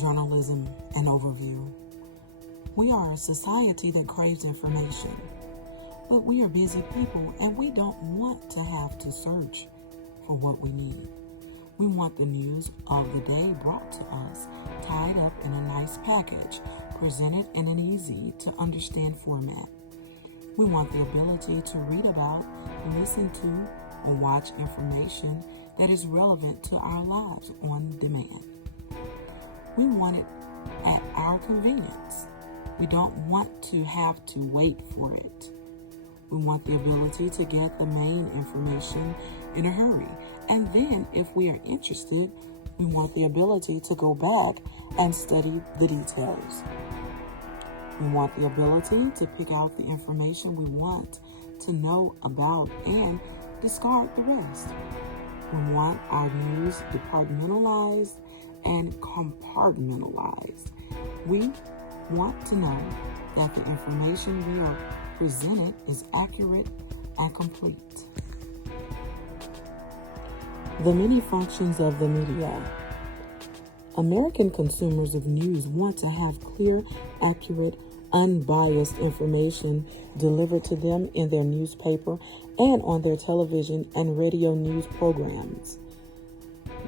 journalism, and overview. We are a society that craves information, but we are busy people and we don't want to have to search for what we need. We want the news of the day brought to us, tied up in a nice package, presented in an easy to understand format. We want the ability to read about, listen to, or watch information that is relevant to our lives on demand. We want it at our convenience. We don't want to have to wait for it. We want the ability to get the main information in a hurry. And then, if we are interested, we want the ability to go back and study the details. We want the ability to pick out the information we want to know about and discard the rest. We want our news departmentalized and compartmentalized. We want to know that the information we are presented is accurate and complete. The many functions of the media. American consumers of news want to have clear, accurate, unbiased information delivered to them in their newspaper and on their television and radio news programs.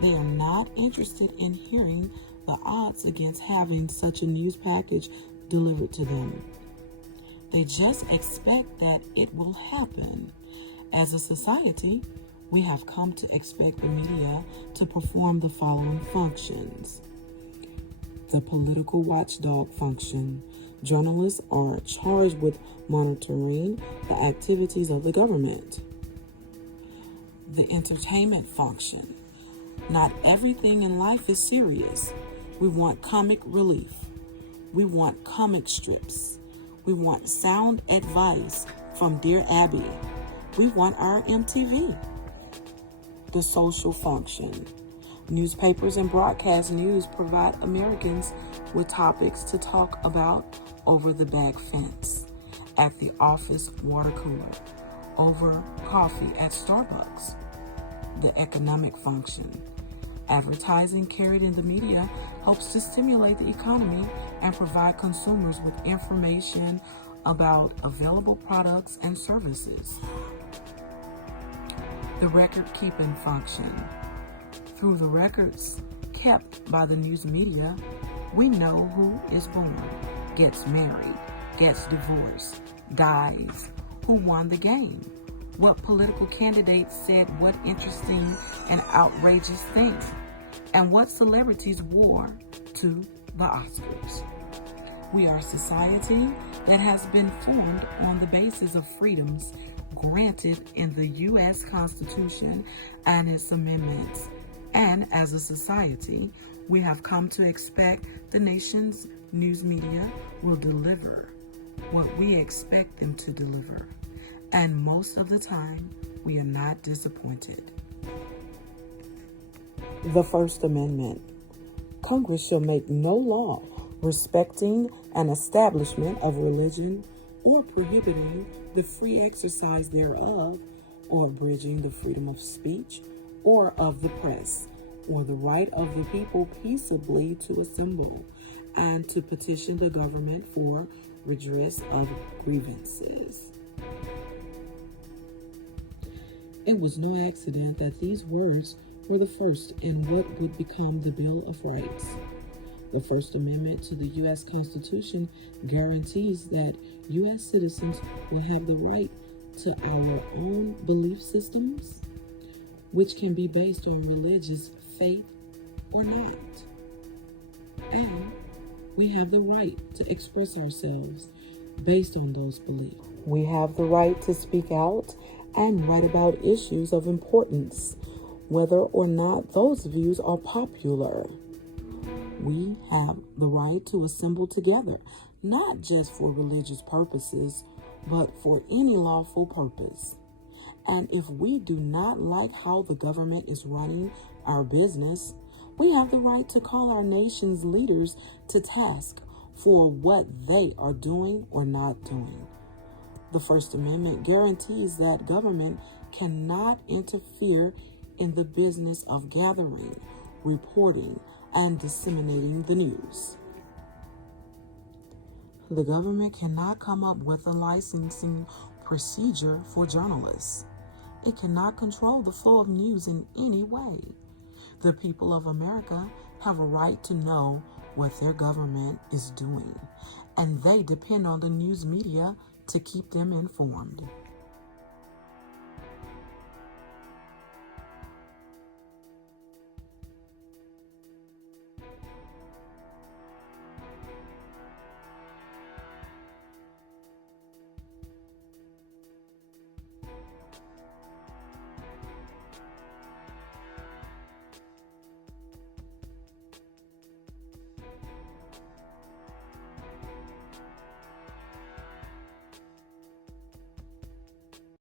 They are not interested in hearing the odds against having such a news package delivered to them. They just expect that it will happen. As a society, we have come to expect the media to perform the following functions. The political watchdog function. Journalists are charged with monitoring the activities of the government. The entertainment function. Not everything in life is serious. We want comic relief. We want comic strips. We want sound advice from Dear Abby. We want our MTV. The social function. Newspapers and broadcast news provide Americans with topics to talk about over the back fence, at the office water cooler, over coffee at Starbucks. The economic function. Advertising carried in the media helps to stimulate the economy and provide consumers with information about available products and services. The record-keeping function. Through the records kept by the news media, we know who is born, gets married, gets divorced, dies, who won the game, what political candidates said what interesting and outrageous things, and what celebrities wore to the Oscars. We are a society that has been formed on the basis of freedoms granted in the U.S. Constitution and its amendments. And as a society, we have come to expect the nation's news media will deliver what we expect them to deliver. And most of the time, we are not disappointed. The First Amendment. Congress shall make no law respecting an establishment of religion or prohibiting the free exercise thereof, or abridging the freedom of speech or of the press, or the right of the people peaceably to assemble and to petition the government for redress of grievances. It was no accident that these words were the first in what would become the Bill of Rights. The First Amendment to the U.S. Constitution guarantees that U.S. citizens will have the right to our own belief systems, which can be based on religious faith or not. And we have the right to express ourselves based on those beliefs. We have the right to speak out and write about issues of importance, whether or not those views are popular. We have the right to assemble together, not just for religious purposes, but for any lawful purpose. And if we do not like how the government is running our business, we have the right to call our nation's leaders to task for what they are doing or not doing. The First Amendment guarantees that government cannot interfere in the business of gathering, reporting and disseminating the news. The government cannot come up with a licensing procedure for journalists. It cannot control the flow of news in any way. The people of America have a right to know what their government is doing, and they depend on the news media to keep them informed.